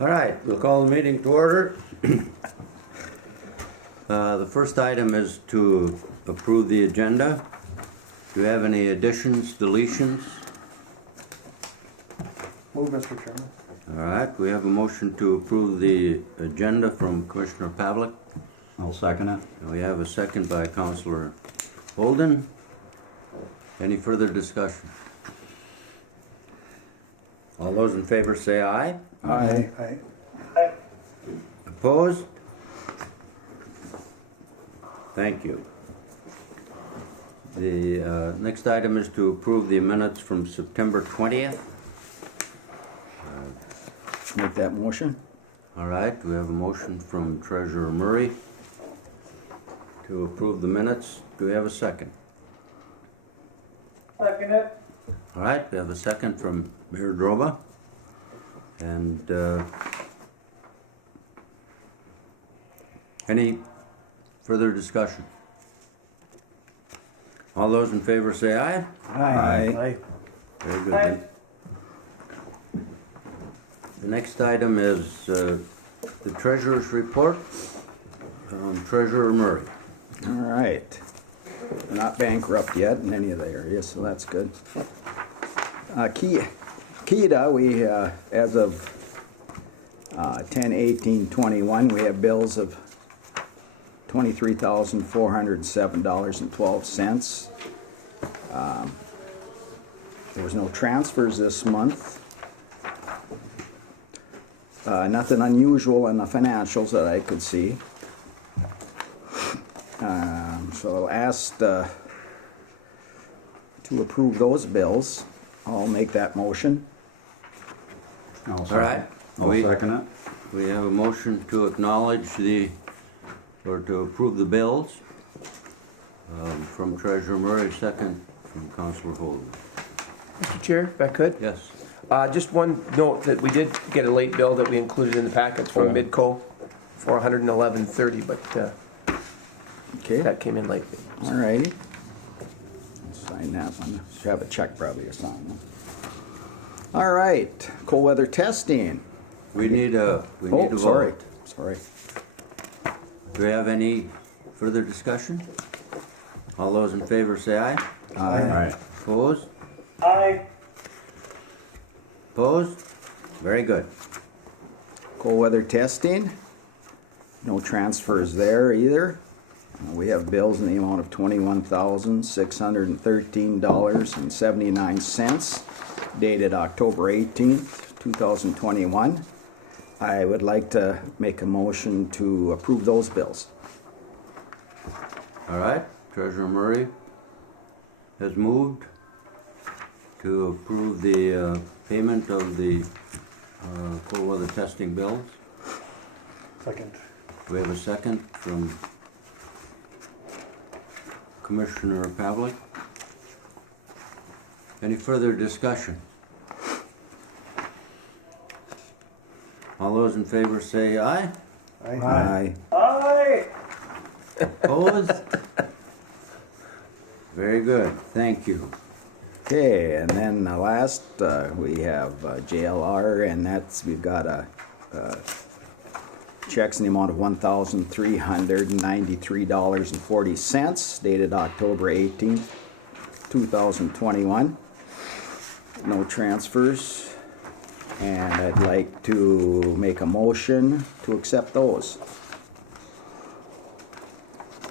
All right, we'll call the meeting to order. The first item is to approve the agenda. Do you have any additions, deletions? Move, Mr. Chairman. All right, we have a motion to approve the agenda from Commissioner Pavlik. I'll second it. And we have a second by Councilor Holden. Any further discussion? All those in favor say aye. Aye. Opposed? Thank you. The next item is to approve the minutes from September 20th. Make that motion. All right, we have a motion from Treasurer Murray to approve the minutes. Do we have a second? Second it. All right, we have a second from Mayor Droba. And any further discussion? All those in favor say aye. Aye. Very good. The next item is the Treasurer's report from Treasurer Murray. All right. We're not bankrupt yet in any of the areas, so that's good. KEDA, we, as of 10/18/21, we have bills of $23,407.12. There was no transfers this month. Nothing unusual in the financials that I could see. So asked to approve those bills. I'll make that motion. All right. I'll second it. We have a motion to acknowledge or to approve the bills from Treasurer Murray, second from Councilor Holden. Mr. Chair, if I could? Yes. Just one note that we did get a late bill that we included in the packets from Midco for $111.30, but Okay. that came in late. All righty. Sign that one. Should have a check probably or something. All right. Cold weather testing. We need a vote. Sorry. Do we have any further discussion? All those in favor say aye. Aye. Opposed? Aye. Opposed? Very good. Cold weather testing. No transfers there either. We have bills in the amount of $21,613.79, dated October 18th, 2021. I would like to make a motion to approve those bills. All right. Treasurer Murray has moved to approve the payment of the cold weather testing bills. Second. We have a second from Commissioner Pavlik. Any further discussion? All those in favor say aye. Aye. Aye. Opposed? Very good. Thank you. Okay, and then last we have JLR, and we've got checks in the amount of $1,393.40, dated October 18th, 2021. No transfers, and I'd like to make a motion to accept those.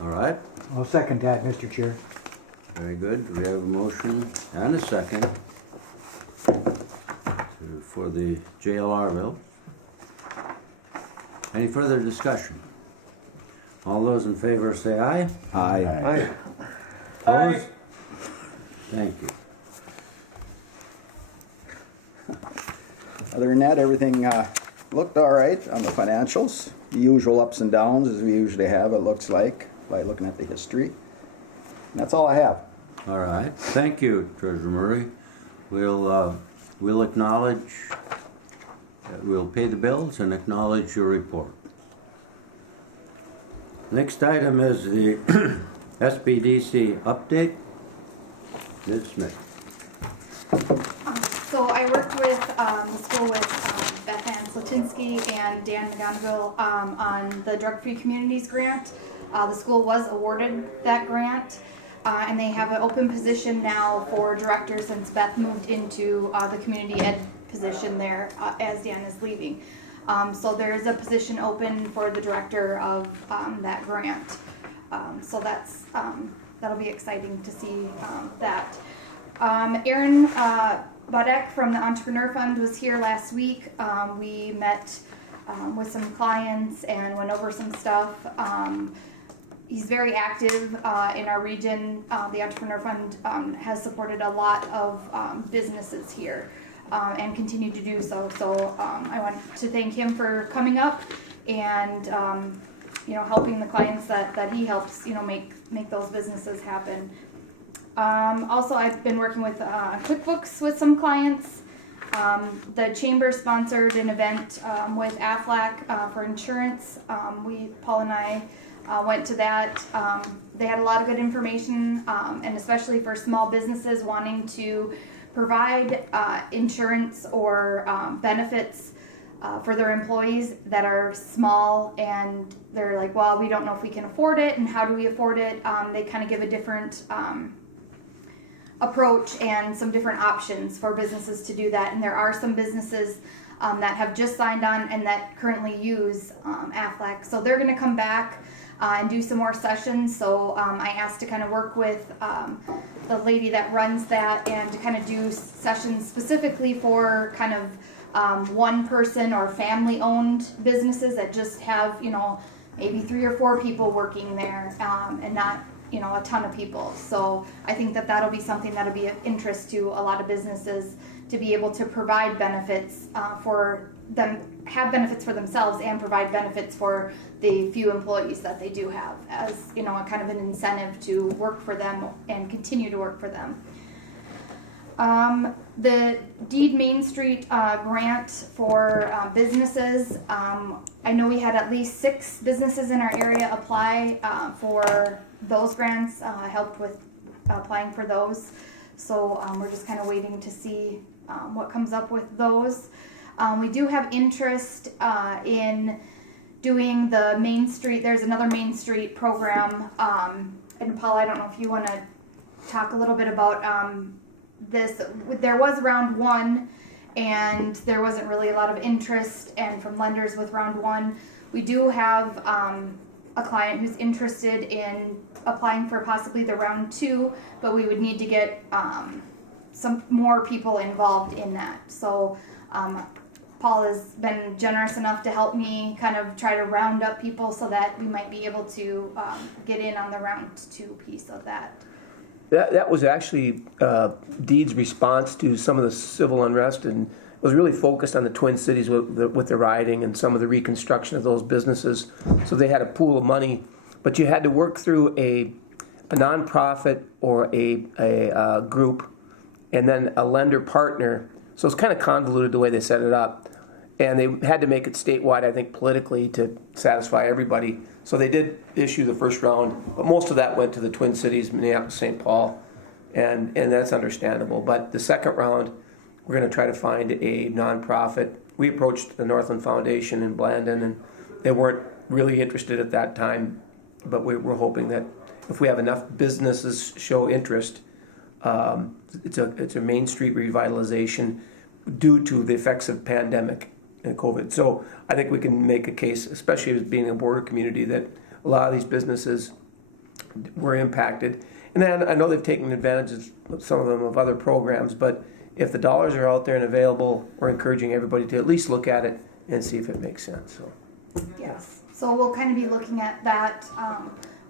All right. I'll second that, Mr. Chair. Very good. We have a motion and a second for the JLR bill. Any further discussion? All those in favor say aye. Aye. Opposed? Thank you. Other than that, everything looked all right on the financials. The usual ups and downs as we usually have, it looks like, by looking at the history. And that's all I have. All right. Thank you, Treasurer Murray. We'll acknowledge, we'll pay the bills and acknowledge your report. Next item is the Sbdc update. Ms. Smith. So I worked with the school with Beth Ansel Latinsky and Dan McGonigal on the Drug-Free Communities grant. The school was awarded that grant, and they have an open position now for director since Beth moved into the community ed position there as Dan is leaving. So there is a position open for the director of that grant. So that'll be exciting to see that. Erin Budek from the Entrepreneur Fund was here last week. We met with some clients and went over some stuff. He's very active in our region. The Entrepreneur Fund has supported a lot of businesses here and continue to do so. So I want to thank him for coming up and helping the clients that he helps make those businesses happen. Also, I've been working with QuickBooks with some clients. The chamber sponsored an event with Aflac for insurance. Paul and I went to that. They had a lot of good information, and especially for small businesses wanting to provide insurance or benefits for their employees that are small, and they're like, well, we don't know if we can afford it, and how do we afford it? They kind of give a different approach and some different options for businesses to do that. And there are some businesses that have just signed on and that currently use Aflac. So they're going to come back and do some more sessions. So I asked to kind of work with the lady that runs that and to kind of do sessions specifically for kind of one person or family owned businesses that just have, maybe 3 or 4 people working there and not a ton of people. So I think that'll be something that'll be of interest to a lot of businesses, to be able to provide benefits for them, have benefits for themselves and provide benefits for the few employees that they do have, as a kind of an incentive to work for them and continue to work for them. The Deed Main Street grant for businesses, I know we had at least 6 businesses in our area apply for those grants. I helped with applying for those, so we're just kind of waiting to see what comes up with those. We do have interest in doing the Main Street. There's another Main Street program, and Paul, I don't know if you want to talk a little bit about this. There was round 1, and there wasn't really a lot of interest, and from lenders with round 1. We do have a client who's interested in applying for possibly the round 2, but we would need to get some more people involved in that. So Paul has been generous enough to help me kind of try to round up people so that we might be able to get in on the round 2 piece of that. That was actually Deed's response to some of the civil unrest, and it was really focused on the Twin Cities with the rioting and some of the reconstruction of those businesses. So they had a pool of money, but you had to work through a nonprofit or a group, and then a lender partner. So it's kind of convoluted the way they set it up, and they had to make it statewide, I think, politically to satisfy everybody. So they did issue the first round, but most of that went to the Twin Cities, Minneapolis, St. Paul, and that's understandable. But the second round, we're going to try to find a nonprofit. We approached the Northland Foundation in Blandon, and they weren't really interested at that time, but we're hoping that if we have enough businesses show interest, it's a Main Street revitalization due to the effects of pandemic and COVID. So I think we can make a case, especially as being a border community, that a lot of these businesses were impacted. And then I know they've taken advantage of some of them of other programs, but if the dollars are out there and available, we're encouraging everybody to at least look at it and see if it makes sense. So Yes. So we'll kind of be looking at that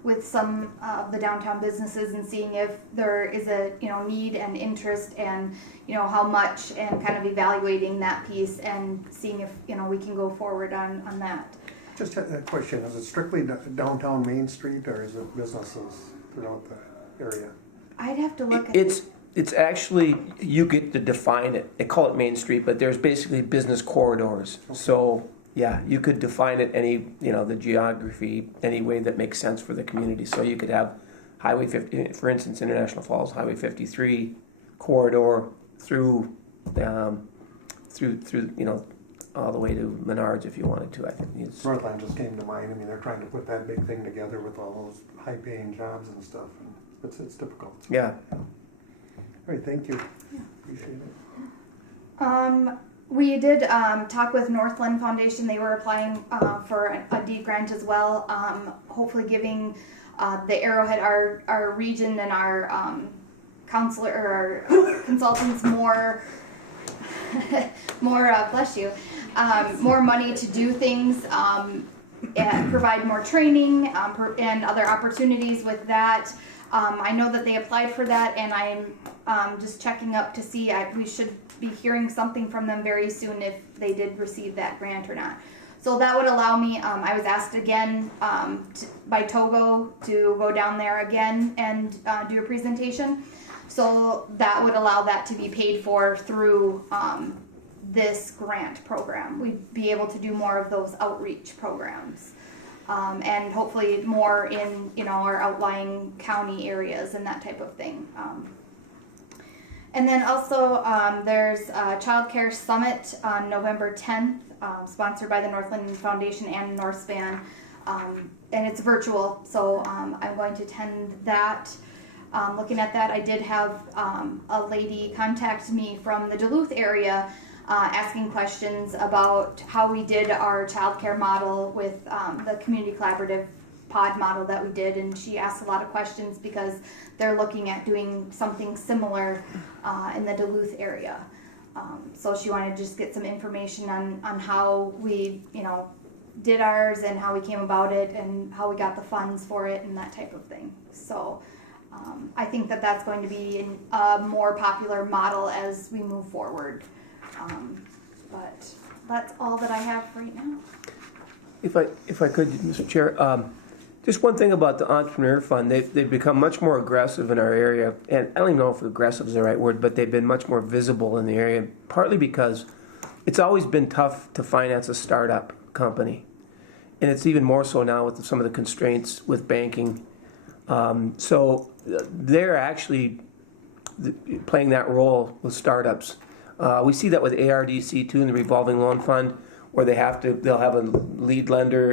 with some of the downtown businesses and seeing if there is a need and interest, and how much, and kind of evaluating that piece and seeing if we can go forward on that. Just a question, is it strictly downtown Main Street, or is it businesses throughout the area? I'd have to look at it's actually, you get to define it. They call it Main Street, but there's basically business corridors. Okay. So yeah, you could define it the geography any way that makes sense for the community. So you could have Highway 50, for instance, International Falls, Highway 53 corridor through all the way to Menards if you wanted to. I think it's Northland just came to mind. I mean, they're trying to put that big thing together with all those high-paying jobs and stuff, and it's difficult. yeah. All right, thank you. Appreciate it. We did talk with Northland Foundation. They were applying for a deed grant as well. Hopefully giving the Arrowhead, our region, and our counselor or our consultants more bless you, more money to do things, and provide more training and other opportunities with that. I know that they applied for that, and I'm just checking up to see. We should be hearing something from them very soon if they did receive that grant or not. So that would allow me, I was asked again by Togo to go down there again and do a presentation. So that would allow that to be paid for through this grant program. We'd be able to do more of those outreach programs. And hopefully more in, our outlying county areas and that type of thing. And then also there's a Child Care Summit on November 10th, sponsored by the Northland Foundation and Northspan. And it's virtual, so I'm going to attend that. Looking at that, I did have a lady contact me from the Duluth area asking questions about how we did our childcare model with the community collaborative pod model that we did, and she asked a lot of questions because they're looking at doing something similar in the Duluth area. So she wanted to just get some information on how we, did ours and how we came about it and how we got the funds for it and that type of thing. So I think that that's going to be a more popular model as we move forward. But that's all that I have right now. If I could, Mr. Chair, just one thing about the Entrepreneur Fund, they've become much more aggressive in our area, and I don't even know if aggressive is the right word, but they've been much more visible in the area, partly because it's always been tough to finance a startup company, and it's even more so now with some of the constraints with banking. So they're actually playing that role with startups. We see that with ARDC too in the revolving loan fund, where they'll have a lead lender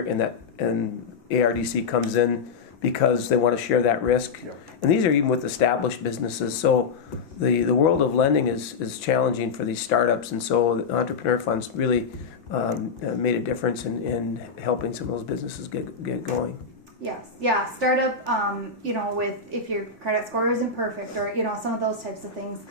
and ARDC comes in because they want to share that risk. Yeah. And these are even with established businesses. So the world of lending is challenging for these startups, and so the entrepreneur funds really made a difference in helping some of those businesses get going. Yes, yeah, startup, with if your credit score isn't perfect or, some of those types of things,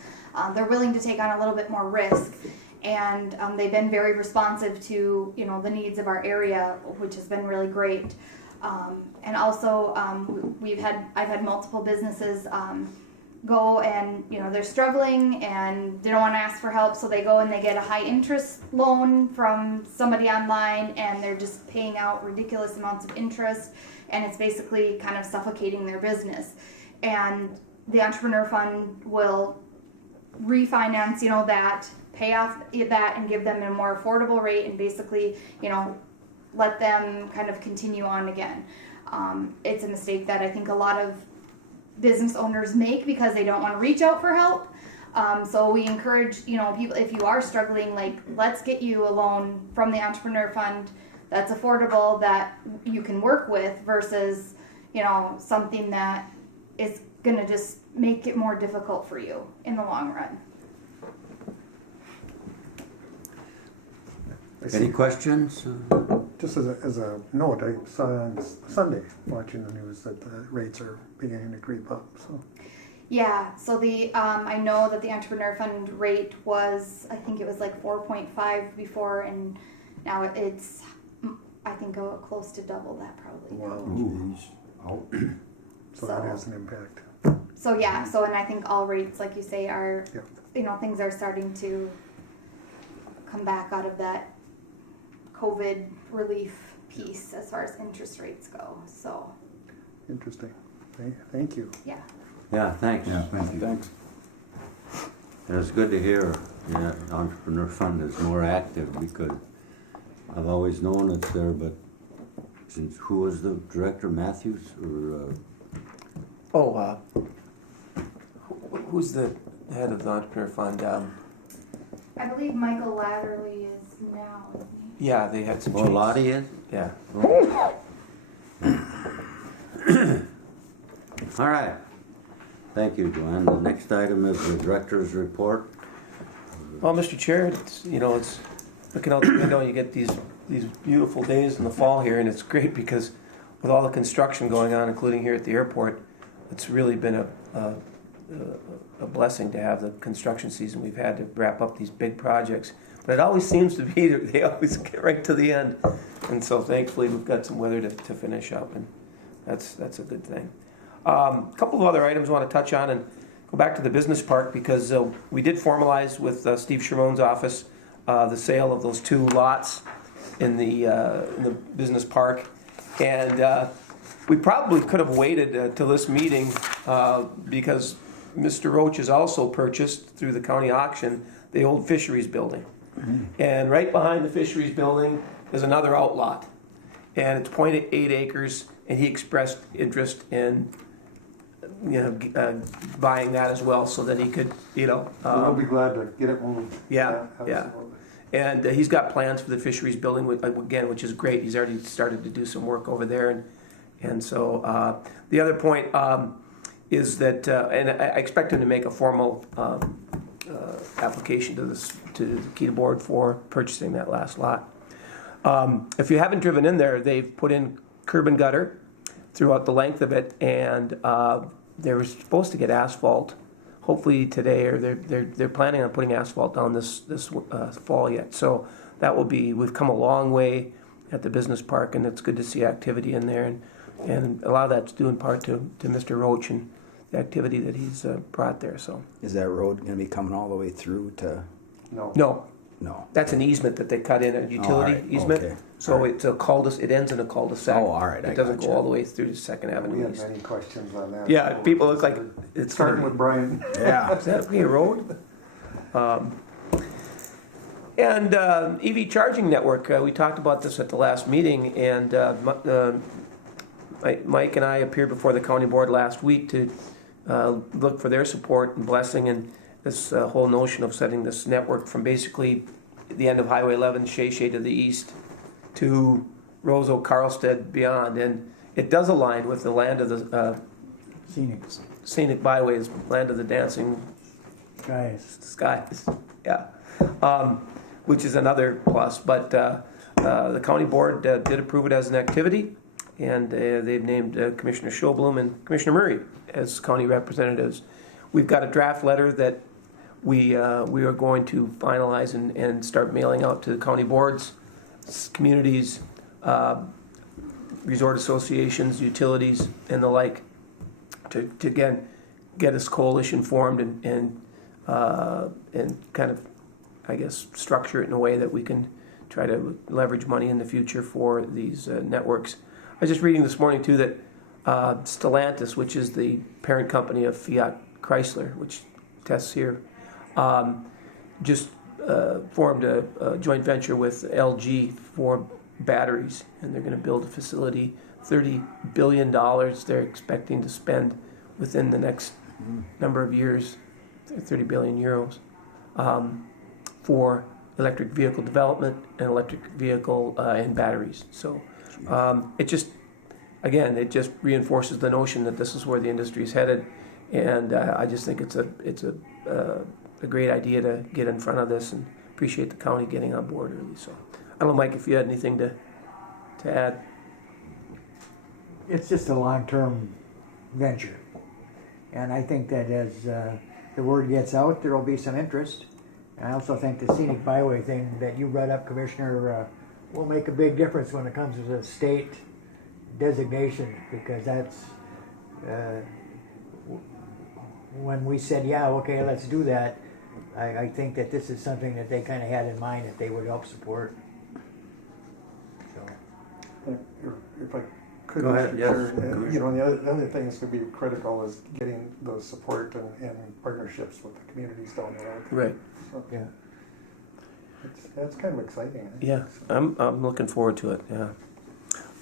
they're willing to take on a little bit more risk. And they've been very responsive to, the needs of our area, which has been really great. And also, I've had multiple businesses go and, they're struggling and they don't want to ask for help, so they go and they get a high interest loan from somebody online, and they're just paying out ridiculous amounts of interest, and it's basically kind of suffocating their business. And the Entrepreneur Fund will refinance, that, pay off that, and give them a more affordable rate, and basically, let them kind of continue on again. It's a mistake that I think a lot of business owners make because they don't want to reach out for help. So we encourage, people, if you are struggling, let's get you a loan from the Entrepreneur Fund that's affordable, that you can work with, versus, something that is going to just make it more difficult for you in the long run. Any questions? Just as a note, I saw on Sunday watching the news that the rates are beginning to creep up. So Yeah, so I know that the Entrepreneur Fund rate was, I think it was like 4.5 before, and now it's, I think, close to double that probably. wow, so that has an impact. So yeah, and I think all rates, like you say, are, things are starting to come back out of that COVID relief piece as far as interest rates go. So Interesting. Thank you. yeah. Yeah, thanks. Yeah, thank you. Thanks. And it's good to hear the Entrepreneur Fund is more active, because I've always known it's there, but since who was the director, Matthews, or Who's the head of the Entrepreneur Fund? I believe Michael Latterly is now, isn't he? Yeah, they had some Oh, changes. Lottie is? Yeah. All right. Thank you, Joanne. The next item is the director's report. Well, Mr. Chair, it's looking out the window, you get these beautiful days in the fall here, and it's great because with all the construction going on, including here at the airport, it's really been a blessing to have the construction season we've had to wrap up these big projects. But it always seems to be that they always get right to the end, and so thankfully we've got some weather to finish up, and that's a good thing. A couple of other items I want to touch on and go back to the business park because we did formalize with Steve Sharon's office the sale of those 2 lots in the business park, and we probably could have waited till this meeting because Mr. Roach has also purchased through the county auction the old fisheries building, and right behind the fisheries building is another outlot, and it's 0.8 acres, and he expressed interest in buying that as well, so that he could, We'll be glad to get it moved. Yeah. Absolutely. And he's got plans for the fisheries building, which is great. He's already started to do some work over there, and so the other point is that, and I expect him to make a formal application to the Kita board for purchasing that last lot. If you haven't driven in there, they've put in curb and gutter throughout the length of it, and they were supposed to get asphalt hopefully today, or they're planning on putting asphalt down this fall yet. So that will be, we've come a long way at the business park, and it's good to see activity in there, and a lot of that's due in part to Mr. Roach and the activity that he's brought there. So Is that road going to be coming all the way through to? No. No. that's an easement that they cut in, a utility all right. easement. Okay. So All right. it's a cul-de-sac. It ends in a cul-de-sac. Oh, all right. It I doesn't gotcha. go all the way through to Second We Avenue had East. many questions on that. Yeah, people look like it's Starting with Brian. Yeah. Is that a road? And EV charging network, we talked about this at the last meeting, and Mike and I appeared before the county board last week to look for their support and blessing in this whole notion of setting this network from basically the end of Highway 11, Shea to the east, to Roseau, Carlstead, beyond. And it does align with the land of the scenic byways, land of the dancing skies, yeah, which is another plus. But the county board did approve it as an activity, and they've named Commissioner Schulblum and Commissioner Murray as county representatives. We've got a draft letter that we are going to finalize and start mailing out to the county boards, communities, resort associations, utilities, and the like, to again get this coalition formed and kind of, I guess, structure it in a way that we can try to leverage money in the future for these networks. I was just reading this morning too that Stellantis, which is the parent company of Fiat Chrysler, which tests here, just formed a joint venture with LG for batteries, and they're going to build a facility. $30 billion they're expecting to spend within the next number of years, 30 billion euros, for electric vehicle development and electric vehicle and batteries. So it just reinforces the notion that this is where the industry is headed, and I just think it's a great idea to get in front of this, and appreciate the county getting on board early. So I don't know, Mike, if you had anything to add. It's just a long-term venture. And I think that as the word gets out, there will be some interest. And I also think the scenic byway thing that you brought up, Commissioner, will make a big difference when it comes to the state designation, because that's when we said, yeah, okay, let's do that. I think that this is something that they kind of had in mind that they would help support. So. If I could, Go ahead, yes. the other thing that's going to be critical is getting those support and partnerships with the communities down the road. Right. So Yeah. It's kind of exciting. I think. Yeah, I'm looking forward to it. Yeah.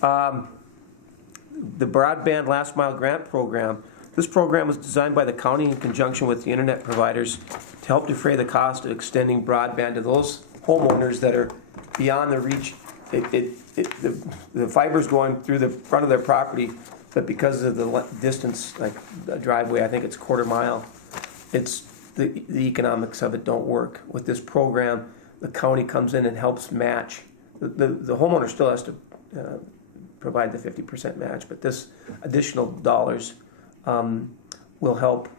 The Broadband Last Mile Grant Program. This program was designed by the county in conjunction with the internet providers to help defray the cost of extending broadband to those homeowners that are beyond the reach. The fiber's going through the front of their property, but because of the distance, like a driveway, I think it's quarter mile, it's the economics of it don't work. With this program, the county comes in and helps match. The homeowner still has to provide the 50% match, but this additional dollars will help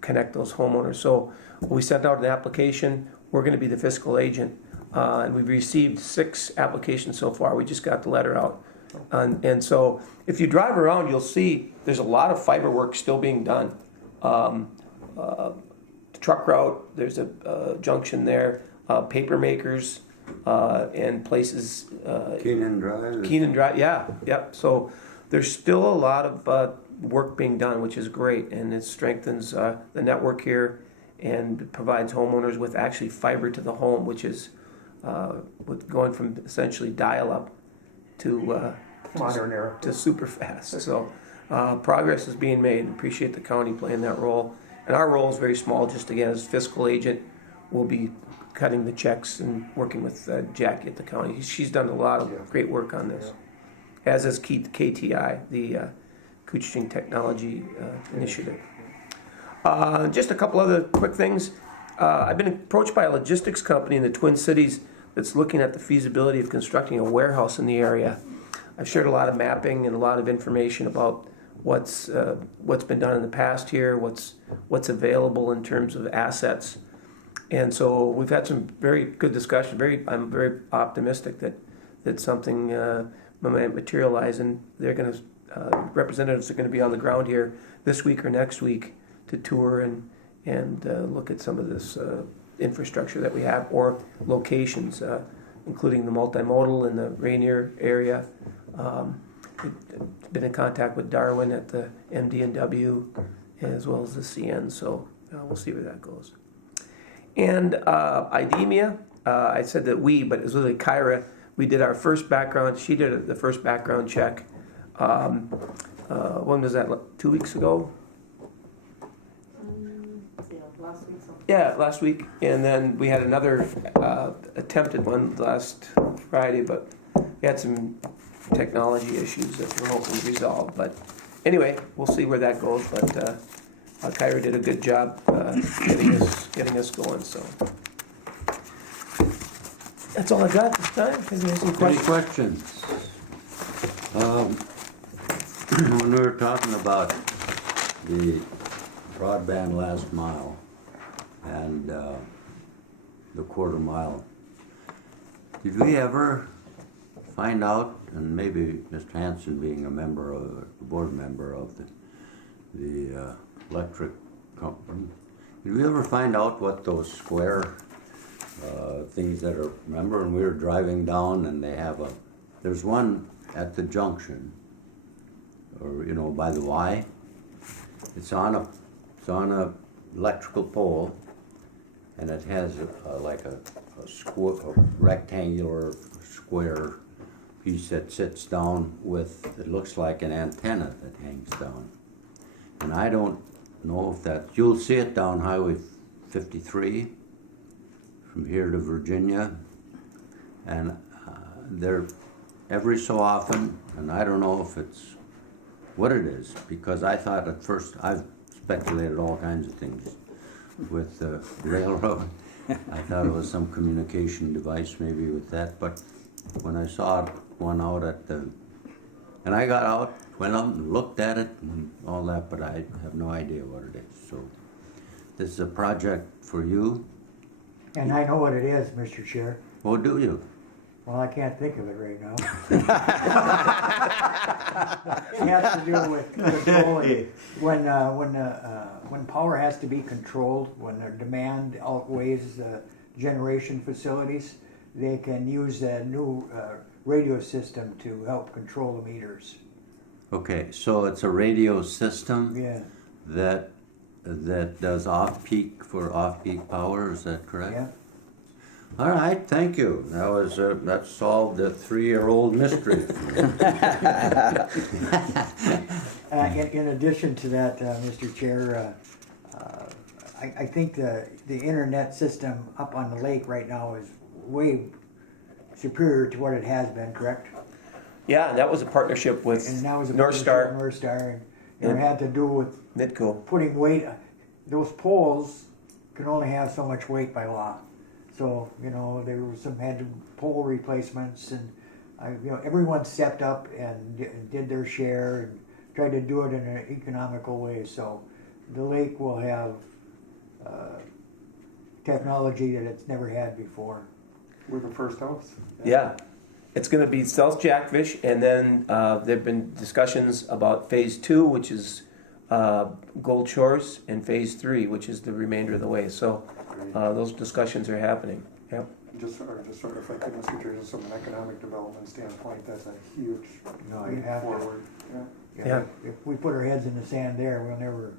connect those homeowners. So we sent out an application. We're going to be the fiscal agent, and we've received 6 applications so far. We just got the letter out. And so if you drive around, you'll see there's a lot of fiber work still being done. The truck route, there's a junction there, paper makers, and places. Keenan Drive, yeah. So there's still a lot of work being done, which is great, and it strengthens the network here and provides homeowners with actually fiber to the home, which is with going from essentially dial-up to Modern era. to super fast. So progress is being made. Appreciate the county playing that role, and our role is very small. Just again as fiscal agent, we'll be cutting the checks and working with Jackie at the county. She's done a lot of great work on this, as is KTI, the Koochiching Technology Initiative. Just a couple other quick things. I've been approached by a logistics company in the Twin Cities that's looking at the feasibility of constructing a warehouse in the area. I've shared a lot of mapping and a lot of information about what's been done in the past here, what's available in terms of assets. And so we've had some very good discussion. I'm very optimistic that something might materialize, and they're going to representatives are going to be on the ground here this week or next week to tour and look at some of this infrastructure that we have, or locations, including the multimodal in the Rainier area. Been in contact with Darwin at the MD&W as well as the CN, so we'll see where that goes. And IDEMIA, I said that but it was really Kyra. We did our first background. She did the first background check. When was that? 2 weeks ago? Last week. Yeah, last week. And then we had another attempted one last Friday, but we had some technology issues that we're hoping to resolve. But anyway, we'll see where that goes. But Kyra did a good job getting us going. So that's all I got this time. Have you have some Any questions? questions? When we were talking about the broadband last mile and the quarter mile, did we ever find out, and maybe Mr. Hanson being a board member of the electric company, did we ever find out what those square things that are, remember when we were driving down and they have there's one at the junction, or by the Y. It's on a electrical pole, and it has a rectangular square piece that sits down with, it looks like an antenna that hangs down. And I don't know if you'll see it down Highway 53 from here to Virginia, and they're every so often, and I don't know if it's what it is, because I thought at first, I've speculated all kinds of things with the railroad. I thought it was some communication device maybe with that, but when I saw one out and I got out, went out and looked at it and all that, but I have no idea what it is. So this is a project for you. And I know what it is, Mr. Chair. Oh, do you? Well, I can't think of it right now. It has to do with controlling when power has to be controlled, when the demand outweighs generation facilities, they can use a new radio system to help control the meters. Okay, so it's a radio system. Yeah. That does off-peak power. Is that correct? Yeah. All right, thank you. That solved the 3-year-old mystery. In addition to that, Mr. Chair, I think the internet system up on the lake right now is way superior to what it has been, correct? Yeah, that was a partnership with And that was a North Star, North Star, and it had to do with Midco. putting weight. Those poles can only have so much weight by law. So, you know, there was some had pole replacements, and you know, everyone stepped up and did their share and tried to do it in an economical way. So the lake will have technology that it's never had before. We're the first house. Yeah. It's going to be South Jackfish, and then there have been discussions about phase 2, which is Gold Shores, and phase 3, which is the remainder of the way. So those discussions are happening. Yep. Just sort of if I could, Mr. Chair, just from an economic development standpoint, that's a huge No, you leap have to. forward. Yeah. Yeah. If we put our heads in the sand there, we'll never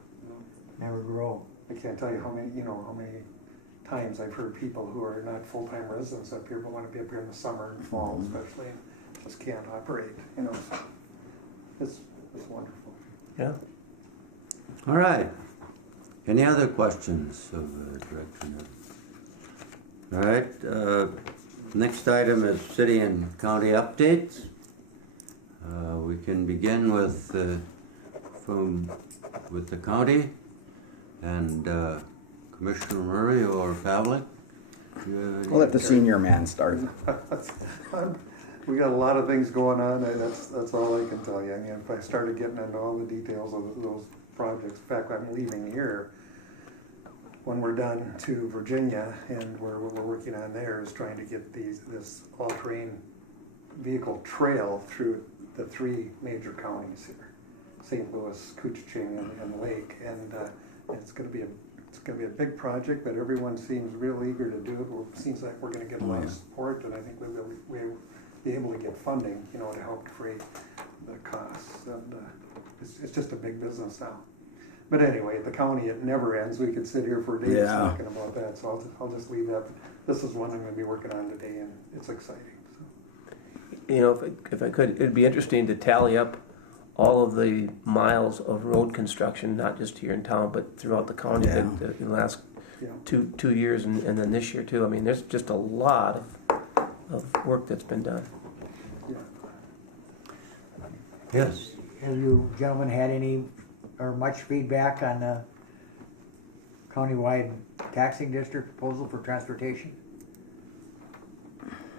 grow. I can't tell you how many times I've heard people who are not full-time residents up here but want to be up here in the summer and fall especially, and just can't operate, you know. So it's wonderful. Yeah. All right. Any other questions of Director Nutt? All right. Next item is city and county updates. We can begin with the county and Commissioner Murray or Pavlik. We'll let the senior man start. We got a lot of things going on. That's all I can tell you. I mean, if I started getting into all the details of those projects, in fact, I'm leaving here when we're done to Virginia, and what we're working on there is trying to get this all-terrain vehicle trail through the 3 major counties here: St. Louis, Koochiching, and Lake. And it's going to be a big project, but everyone seems real eager to do it. It seems like we're going to get a lot of support, and I think we'll be able to get funding, you know, to help defray the costs. And it's just a big business now. But anyway, the county, it never ends. We could sit here for days talking about that, so I'll just leave that. This is one I'm going to be working on today, and it's exciting. So. You know, if I could, it'd be interesting to tally up all of the miles of road construction, not just here in town, but throughout the county in the last two years and then this year too. I mean, there's just a lot of work that's been done. Yeah. Yes. Have you gentlemen had any or much feedback on the countywide taxing district proposal for transportation?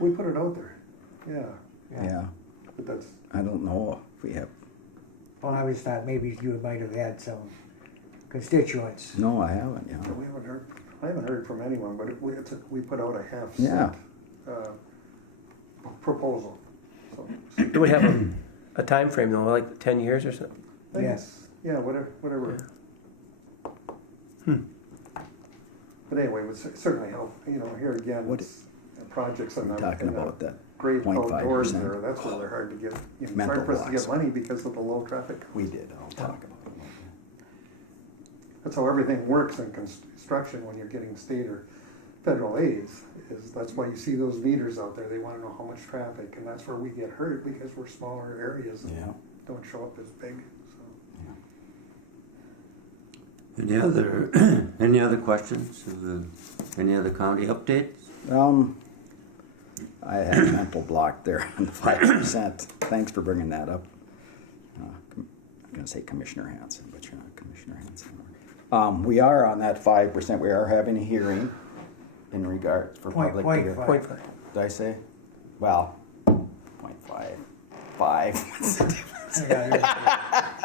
We put it out there. Yeah. But that's. I don't know if we have. Well, I always thought maybe you might have had some constituents. No, I haven't. Yeah. We haven't heard. I haven't heard from anyone, but we put out a half Yeah. proposal. So, Do we have a time frame though, like 10 years or something? Yes. Yeah, whatever. But anyway, it would certainly help. You know, here again, What it's projects on Talking about that great outdoors 0.5%. there. That's where they're hard to get. You know, Mental hard for us to blocks. get money because of the low traffic. We did. I'll talk about it. That's how everything works in construction when you're getting state or federal aids. That's why you see those meters out there. They want to know how much traffic, and that's where we get hurt because we're smaller areas and don't show up as big. So. Any other questions? Any other county updates? I had a mental block there on the 5%. Thanks for bringing that up. I'm going to say Commissioner Hanson, but you're not Commissioner Hanson. We are on that 5%. We are having a hearing in regards for public hearing. 0.5. Did I say? Well, 0.5. 5. What's the difference?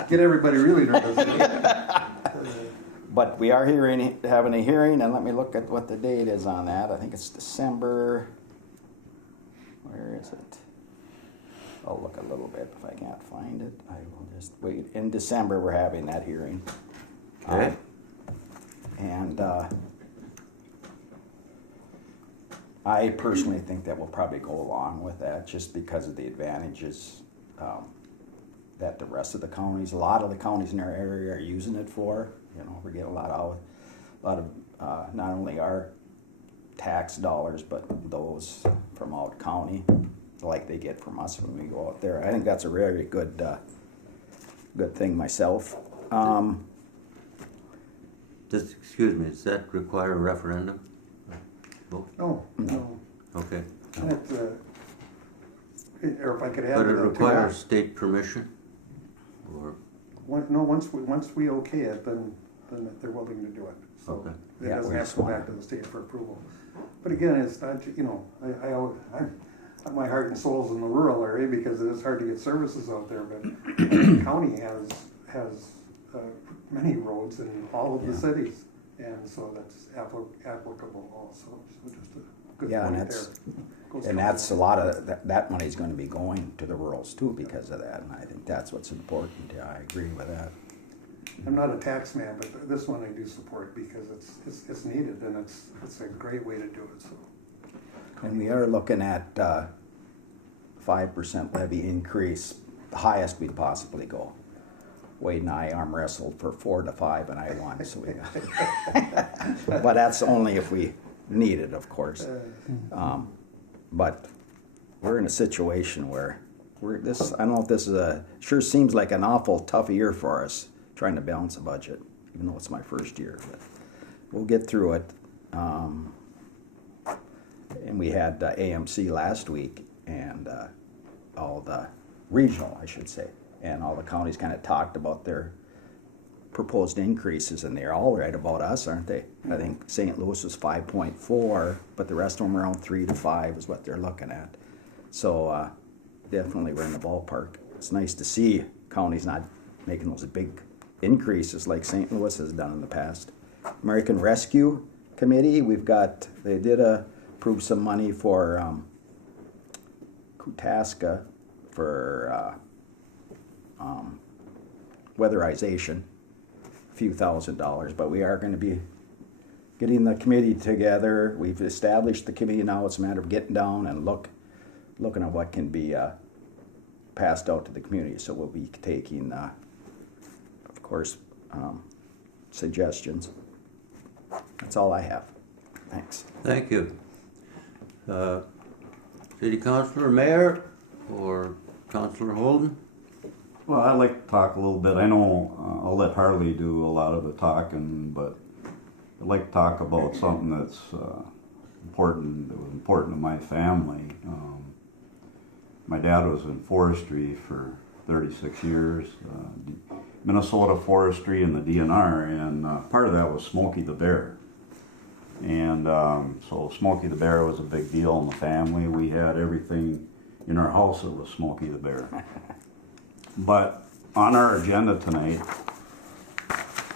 Get everybody really nervous. But we are having a hearing, and let me look at what the date is on that. I think it's December. Where is it? I'll look a little bit. If I can't find it, I will just wait. In December, we're having that hearing. Okay. And I personally think that we'll probably go along with that just because of the advantages that the rest of the counties, a lot of the counties in our area are using it for. You know, we're getting a lot of not only our tax dollars, but those from out county, like they get from us when we go out there. I think that's a very good thing myself. Excuse me, does that require a referendum? Vote? No. Okay. And or if I could add But to it that too. requires state permission? Or, Once we okay it, then they're willing to do it. So Okay. it Yeah, doesn't we have just to go want- back to the state for approval. But again, it's not, my heart and soul's in the rural area because it is hard to get services out there, but the county has many roads in all of the Yeah. cities, and so that's applicable also. So just a good Yeah, point and there. Goes And to- that's a lot of, that money's gonna be going to the rurals too because of that, and I think that's what's important, yeah, I agree with that. I'm not a tax man, but this one I do support because it's needed and it's a great way to do it, so. And we are looking at 5% levy increase, the highest we'd possibly go. Wade and I arm wrestled for 4 to 5 and I won, so we got. But that's only if we need it, of course. But we're in a situation where I don't know if this is sure seems like an awful tough year for us trying to balance a budget, even though it's my first year, but we'll get through it. And we had AMC last week and all the regional, I should say, and all the counties kind of talked about their proposed increases, and they're all right about us, aren't they? I think St. Louis was 5.4, but the rest of them around 3 to 5 is what they're looking at. So definitely we're in the ballpark. It's nice to see counties not making those big increases like St. Louis has done in the past. American Rescue Committee, they did approve some money for Koochiching for weatherization, a few $1,000s, but we are going to be getting the committee together. We've established the committee now. It's a matter of getting down and looking at what can be passed out to the community. So we'll be taking, of course, suggestions. That's all I have. Thanks. thank you. City Councilor, Mayor, or Councilor Holden? Well, I'd like to talk a little bit. I know I'll let Harley do a lot of the talking, but I'd like to talk about something that's important. That was important to my family. My dad was in forestry for 36 years, Minnesota forestry and the DNR, and part of that was Smokey the Bear. And so Smokey the Bear was a big deal in the family. We had everything in our house that was Smokey the Bear. But on our agenda tonight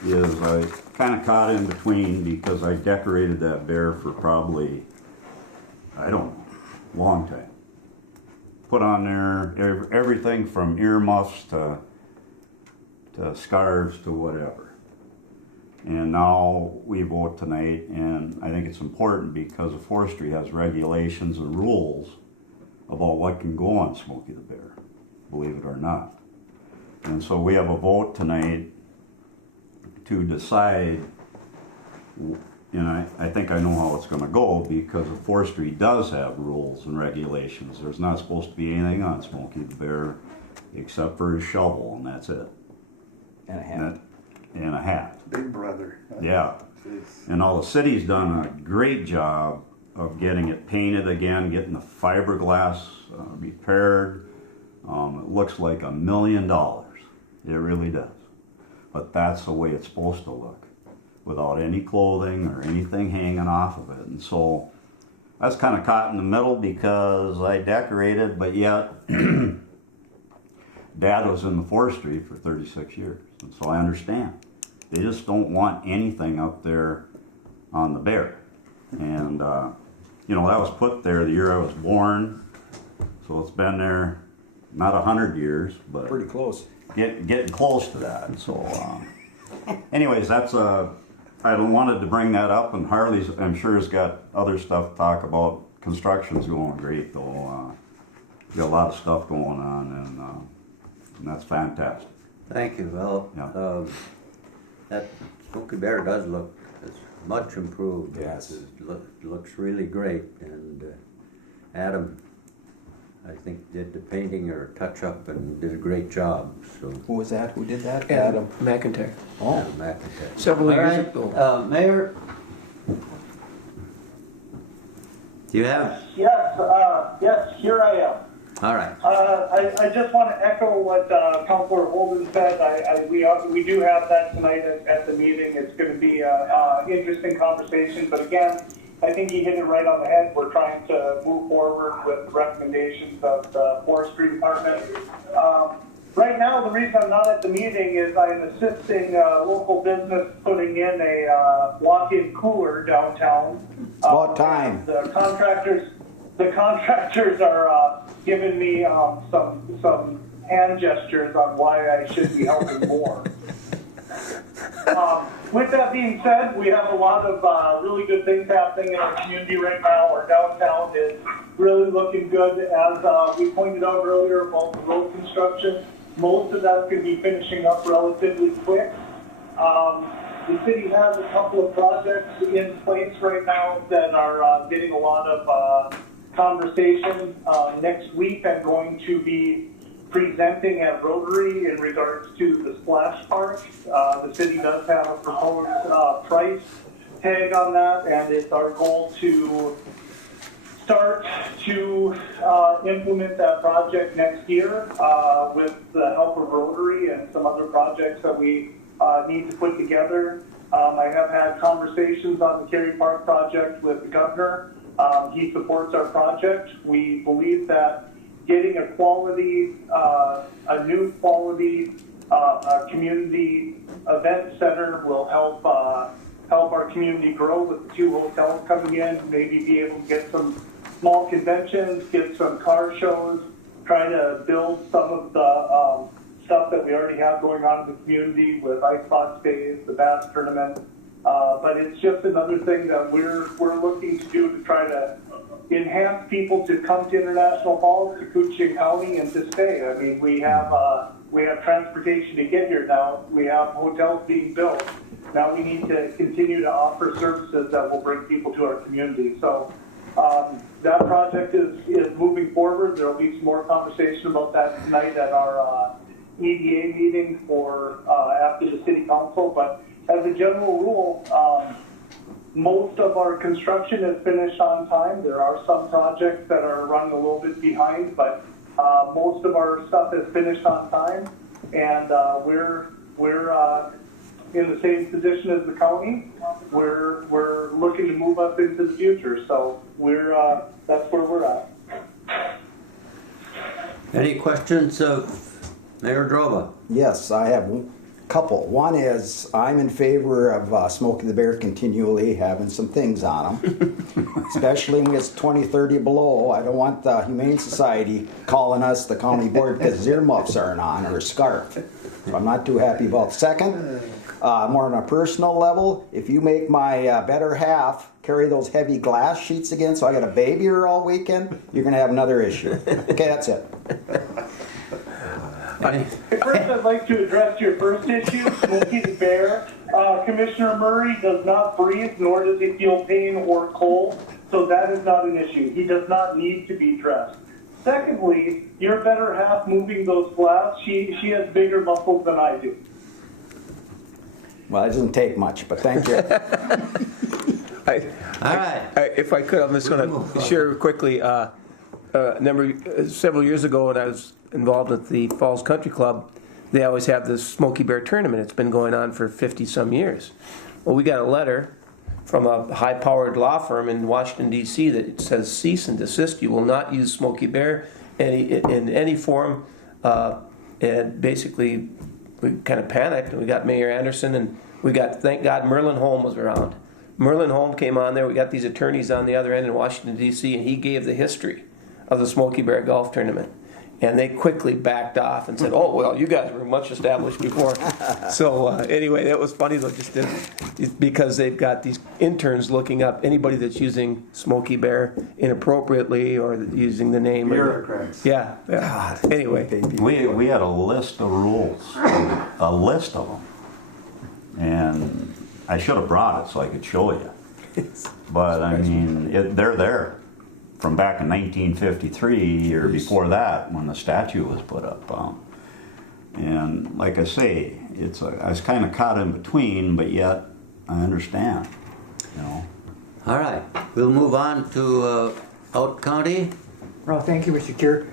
is I kind of caught in between because I decorated that bear for probably, I don't know, long time. Put on there everything from earmuffs to scarves to whatever. And now we vote tonight, and I think it's important because the forestry has regulations and rules about what can go on Smokey the Bear, believe it or not. And so we have a vote tonight to decide, and I think I know how it's going to go because the forestry does have rules and regulations. There's not supposed to be anything on Smokey the Bear except for his shovel, and that's it. And a hat. And a hat. Big brother. Yeah. Jeez. And all the city's done a great job of getting it painted again, getting the fiberglass repaired. It looks like $1 million. It really does. But that's the way it's supposed to look, without any clothing or anything hanging off of it. And so that's kind of caught in the middle because I decorated, but yet Dad was in the forestry for 36 years. And so I understand. They just don't want anything up there on the bear. And, you know, that was put there the year I was born. So it's been there not 100 years, but Pretty close. getting close to that. So, anyways, that's I wanted to bring that up, and Harley's I'm sure has got other stuff to talk about. Construction's going great though. We got a lot of stuff going on, and that's fantastic. Thank you. Well, Yeah. that Smokey Bear does look it's much improved. Yes. It looks really great. And Adam, I think, did the painting or touch up and did a great job. So Who was that? Who did that? Adam McIntyre. Oh, Adam McIntyre. Several All years right, ago. Mayor, do you have? Yeah, Yes, here I am. All right. I just want to echo what Councilor Holden said. We do have that tonight at the meeting. It's going to be an interesting conversation. But again, I think he hit it right on the head. We're trying to move forward with recommendations of the Forestry Department. Right now, the reason I'm not at the meeting is I'm assisting a local business putting in a walk-in cooler downtown. It's about time. The contractors are giving me some hand gestures on why I should be helping more. With that being said, we have a lot of really good things happening in our community right now. Our downtown is really looking good. As we pointed out earlier about the road construction, most of that's going to be finishing up relatively quick. The city has a couple of projects in place right now that are getting a lot of conversation. Next week, I'm going to be presenting at Rotary in regards to the splash park. The city does have a proposed price tag on that, and it's our goal to start to implement that project next year with the help of Rotary and some other projects that we need to put together. I have had conversations on the Kerry Park project with the governor. He supports our project. We believe that getting a quality, a new quality community event center will help our community grow with the 2 hotels coming in, maybe be able to get some small conventions, get some car shows, try to build some of the stuff that we already have going on in the community with Icebox Days, the bass tournament. But it's just another thing that we're looking to do to try to enhance people to come to International Falls, to Koochiching County, and to stay. I mean, we have transportation to get here now. We have hotels being built. Now we need to continue to offer services that will bring people to our community. So that project is moving forward. There will be some more conversation about that tonight at our EDA meeting for after the city council. But as a general rule, most of our construction is finished on time. There are some projects that are running a little bit behind, but most of our stuff is finished on time, and we're in the same position as the county. We're looking to move up into the future, so that's where we're at. Any questions of Mayor Drova? Yes, I have a couple. One is I'm in favor of Smokey the Bear continually having some things on him, especially when it's 20, 30 below. I don't want the Humane Society calling us, the county board, because his earmuffs aren't on or a scarf. So I'm not too happy about. Second, more on a personal level, if you make my better half carry those heavy glass sheets again, so I got a baby here all weekend, you're going to have another issue. Okay, that's it. First, I'd like to address your first issue, Smokey the Bear. Commissioner Murray does not breathe, nor does he feel pain or cold, so that is not an issue. He does not need to be dressed. Secondly, your better half moving those glass, she has bigger muscles than I do. Well, it doesn't take much, but thank you. All right. If I could, I'm just going to share quickly. Several years ago, when I was involved with the Falls Country Club, they always have this Smokey Bear tournament. It's been going on for 50-some years. Well, we got a letter from a high-powered law firm in Washington, D.C. that says, cease and desist. You will not use Smokey Bear in any form. And basically, we kind of panicked, and we got Mayor Anderson, and we got, thank God, Merlin Holm was around. Merlin Holm came on there. We got these attorneys on the other end in Washington, D.C., and he gave the history of the Smokey Bear Golf Tournament. And they quickly backed off and said, oh, well, you guys were much established before. So anyway, that was funny, though, because they've got these interns looking up anybody that's using Smokey Bear inappropriately or using the name. Bureaucrats. Yeah. God, anyway. We had a list of rules, a list of them. And I should have brought it so I could show you. But, I mean, they're there. From back in 1953 or before that, when the statue was put up. And like I say, I was kind of caught in between, but yet I understand, you know. All right. We'll move on to Out County? Well, thank you, Mr. Chair.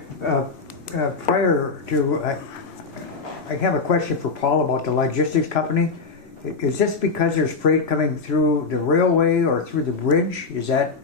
Prior to, I have a question for Paul about the logistics company. Is this because there's freight coming through the railway or through the bridge? Is that?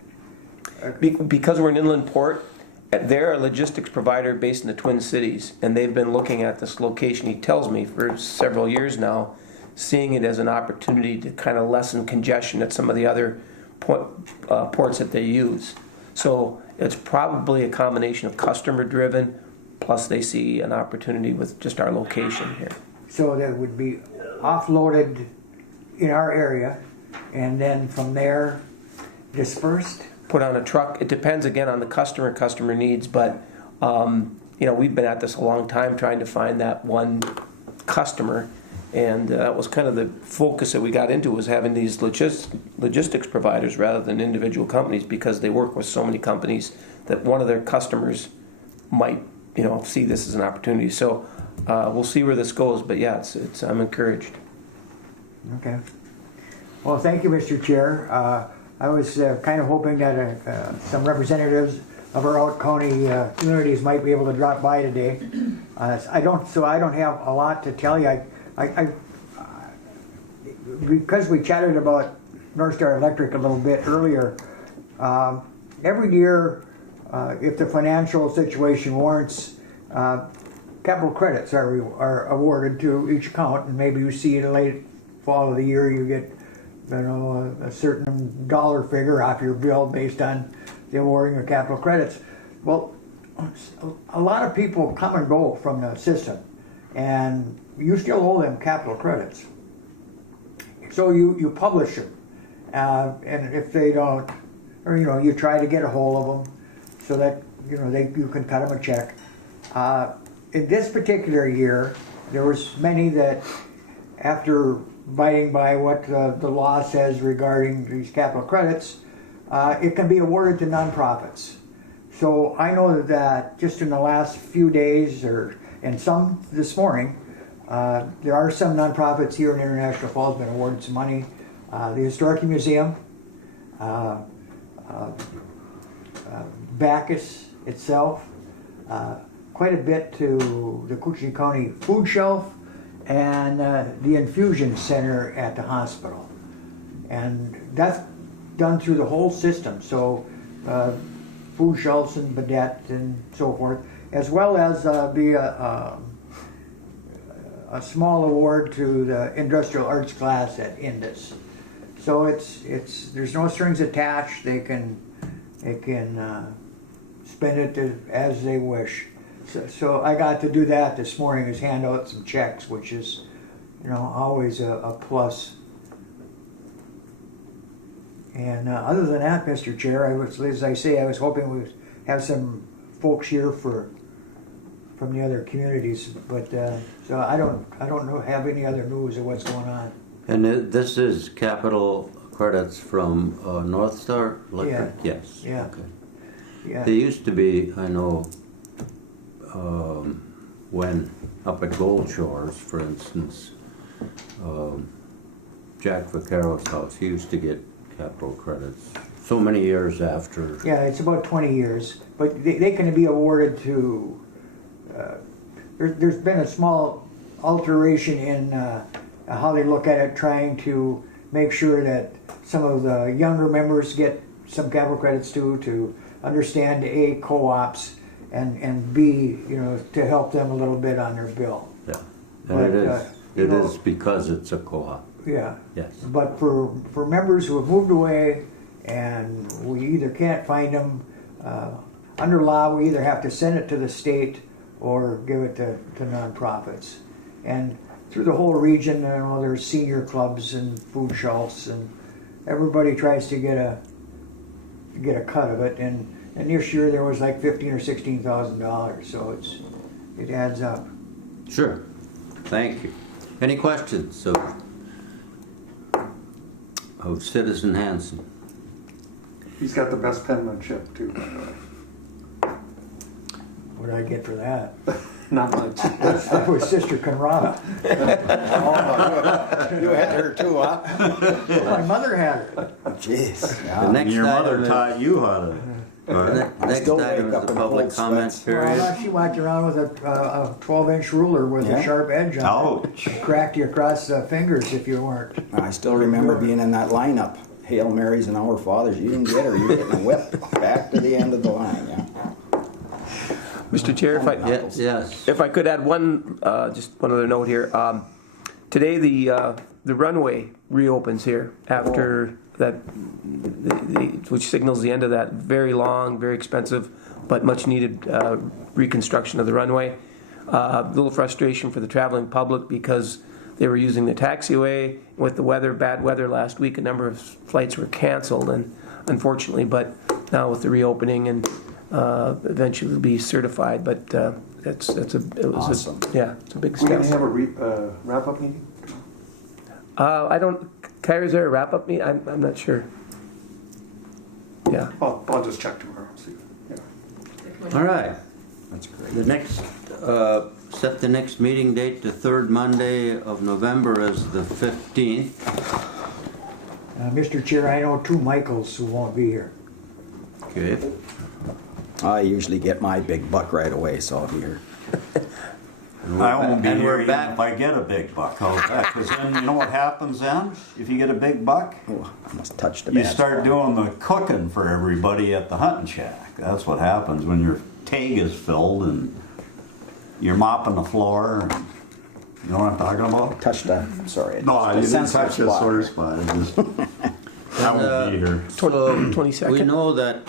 Because we're an inland port, they're a logistics provider based in the Twin Cities, and they've been looking at this location, he tells me, for several years now, seeing it as an opportunity to kind of lessen congestion at some of the other ports that they use. So it's probably a combination of customer driven, plus they see an opportunity with just our location here. So that would be offloaded in our area and then from there dispersed? Put on a truck. It depends again on the customer needs, but we've been at this a long time trying to find that one customer, and that was kind of the focus that we got into, was having these logistics providers rather than individual companies, because they work with so many companies that one of their customers might see this as an opportunity. So we'll see where this goes, but yeah, I'm encouraged. Okay. Well, thank you, Mr. Chair. I was kind of hoping that some representatives of our out county communities might be able to drop by today. I don't have a lot to tell you. I because we chatted about North Star Electric a little bit earlier. Every year, if the financial situation warrants, capital credits are awarded to each account, and maybe you see in the late fall of the year you get a certain dollar figure off your bill based on the awarding of capital credits. Well, a lot of people come and go from the system, and you still owe them capital credits. So you publish them, and if they don't, or you try to get a hold of them so that you can cut them a check. In this particular year, there was many that, after abiding by what the law says regarding these capital credits, it can be awarded to nonprofits. So I know that just in the last few days, and some this morning, there are some nonprofits here in International Falls been awarded some money. The Historic Museum, Bacchus itself, quite a bit to the Koochiching County Food Shelf, and the infusion center at the hospital. And that's done through the whole system. So food shelves and bidet and so forth, as well as be a small award to the industrial arts class at Indus. So there's no strings attached. They can spend it as they wish. So I got to do that this morning, is hand out some checks, which is always a plus. And other than that, Mr. Chair, I was hoping we'd have some folks here from the other communities, but so I don't have any other news of what's going on. And this is capital credits from North Star Electric? Yeah. Yes. Yeah. Okay. Yeah. They used to be, I know, when up at Gold Shores, for instance, Jack Vaccaro's house, he used to get capital credits so many years after. Yeah, it's about 20 years, but they can be awarded to. There's been a small alteration in how they look at it, trying to make sure that some of the younger members get some capital credits too, to understand A, co-ops, and B, to help them a little bit on their bill. Yeah, and it is because it's a co-op. Yeah. Yes. But for members who have moved away and we either can't find them, under law we either have to send it to the state or give it to nonprofits. And through the whole region, there's senior clubs and food shelves, and everybody tries to get a cut of it. And this year there was like $15,000 or $16,000, so it adds up. Sure. Thank you. Any questions of Citizen Hanson? He's got the best penmanship too, by the way. What did I get for that? Not much. That was Sister Conrada. You had her too, huh? My mother had her. Jeez. The next And your mother item is- taught you how to Next still item wake is up the in public cold comment sweats. Well, period. now she walked around with a 12-inch ruler with Yeah. a sharp edge on Ouch. it. Cracked you across the fingers if you weren't. I still remember being in that lineup. Hail Marys and Our Fathers. You didn't get her. You're getting whipped back to the end of the line. Yeah. Mr. Chair, Yes. if I could add just one other note here. Today the runway reopens here after that, which signals the end of that very long, very expensive, but much needed reconstruction of the runway. A little frustration for the traveling public because they were using the taxiway. With the bad weather last week, a number of flights were canceled, and unfortunately, but now with the reopening and eventually it'll be certified. But it's a Awesome. it's a big We're gonna step. have a wrap-up meeting? I don't. Kyra, is there a wrap up meeting? I'm not sure. Yeah. I'll just check tomorrow, see. Yeah. All right. That's great. The next, set the next meeting date to third Monday of November as the 15th. Mr. Chair, I know two Michaels who won't be here. Okay. I usually get my big buck right away, so I'll be here. I won't be And here we're even back. if I get a big buck. Because then, you know what happens then? If you get a big buck, Oh, I must touch the you bad start spot. doing the cooking for everybody at the hunting shack. That's what happens when your tag is filled and you're mopping the floor. And, you know what I'm talking about? Touch the, sorry. No, I didn't sensitive touch the spot. sore spot. I just, I won't be here. 22nd. We know that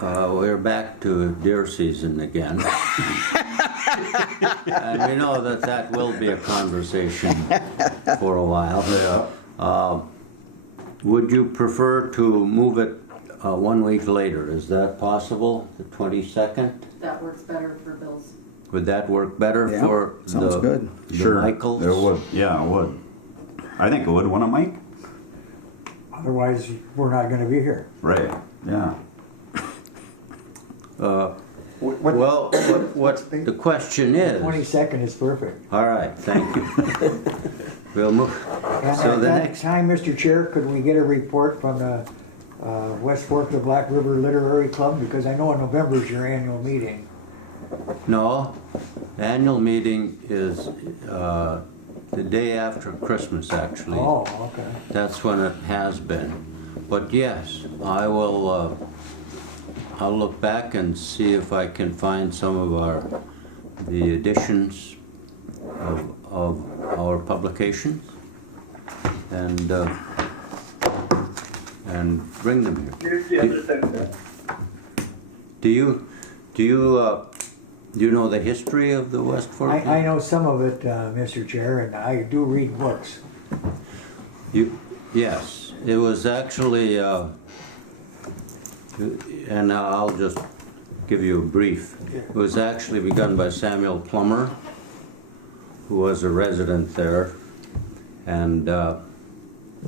we're back to deer season again. And we know that that will be a conversation for a while. Yeah. Would you prefer to move it 1 week later? Is that possible, the 22nd? That works better for Bill's. Would that work better Yeah, for sounds good. the Sure. Michaels? It would. Yeah, it would. I think it would, wouldn't it, Mike? Otherwise, we're not going to be here. Right. Yeah. Well, what the question is... 22nd is perfect. All right, thank you. We'll move. And So at the that next, time, Mr. Chair, could we get a report from the West Fork of the Black River Literary Club? Because I know in November is your annual meeting. no, the annual meeting is the day after Christmas, actually. Oh, okay. That's when it has been. But yes, I will, I'll look back and see if I can find some of the editions of our publications and bring them here. Here's the other thing. Do you know the history of the West Fork? I know some of it, Mr. Chair, and I do read books. Yes, it was actually, and I'll just give you a brief. It was actually begun by Samuel Plummer, who was a resident there, and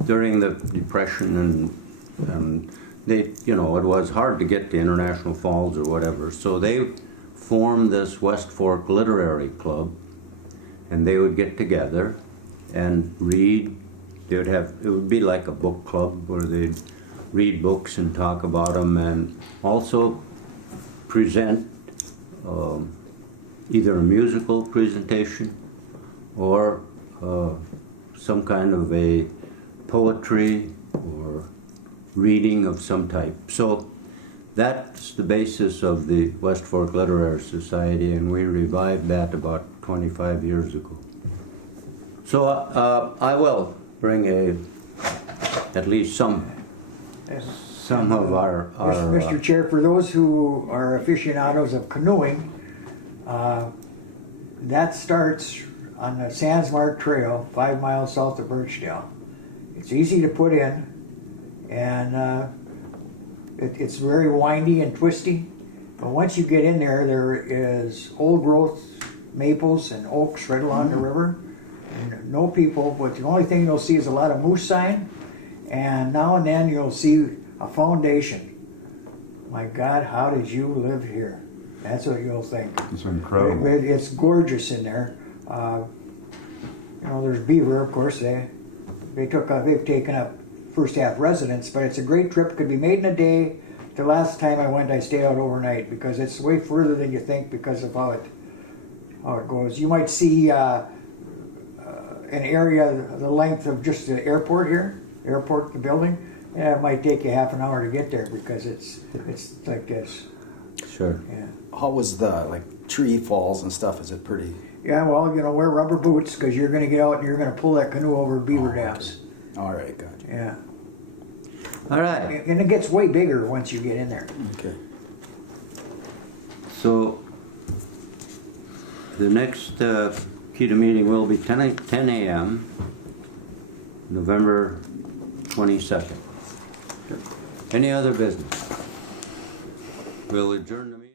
during the Depression and they, you know, it was hard to get to International Falls or whatever, so they formed this West Fork Literary Club, and they would get together and read. They would have, it would be like a book club where they'd read books and talk about them, and also present either a musical presentation or some kind of a poetry or reading of some type. So that's the basis of the West Fork Literary Society, and we revived that about 25 years ago. So I will bring at least some of our Mr. Chair, for those who are aficionados of canoeing, that starts on the Sandsmart Trail, 5 miles south of Birchdale. It's easy to put in, and it's very windy and twisty. But once you get in there, there is old growth maples and oaks right along the river. And no people, but the only thing you'll see is a lot of moose sign, and now and then you'll see a foundation. My God, how did you live here? That's what you'll think. It's incredible. It's gorgeous in there. You know, there's beaver, of course. They've taken up first half residents, but it's a great trip. Could be made in a day. The last time I went, I stayed out overnight because it's way further than you think because of how it goes. You might see an area the length of just the airport here, the building, and it might take you half an hour to get there because it's like this. Sure. Yeah. How was the tree falls and stuff? Is it pretty? Yeah, well, wear rubber boots because you're going to get out and you're going to pull that canoe over beaver dams. All right, gotcha. Yeah. All right. And it gets way bigger once you get in there. Okay. So the next KETA meeting will be 10 a.m. November 22nd. Any other business? We'll adjourn the meeting.